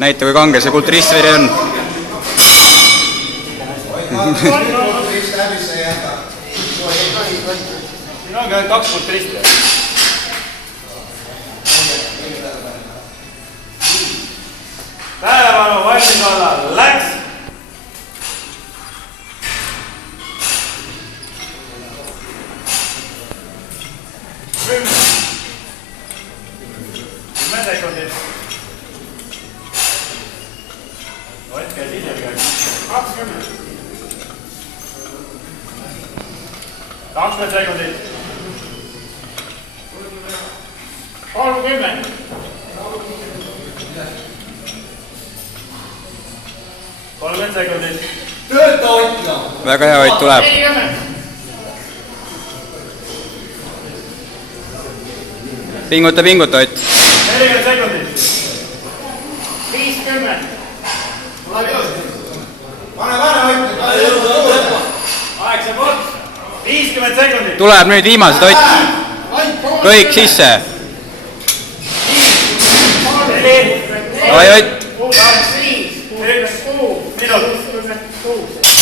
näita, kui kange see kulturistveri on. Siin ongi ainult 2 kulturisti. Tähelepanu, valmis olla, läks! Kümme sekundit. Võtke sisega. 20. 20 sekundit. 30. 30 sekundit. Tööta Ott! Väga hea, Ott tuleb. 40. Pinguta, Ott. 40 sekundit. 50. Pane Ott! Aeg saab otsa. 50 sekundit. Tuleb nüüd viimased, Ott. Kõik sisse. 4. Oi, Ott. 1 minut.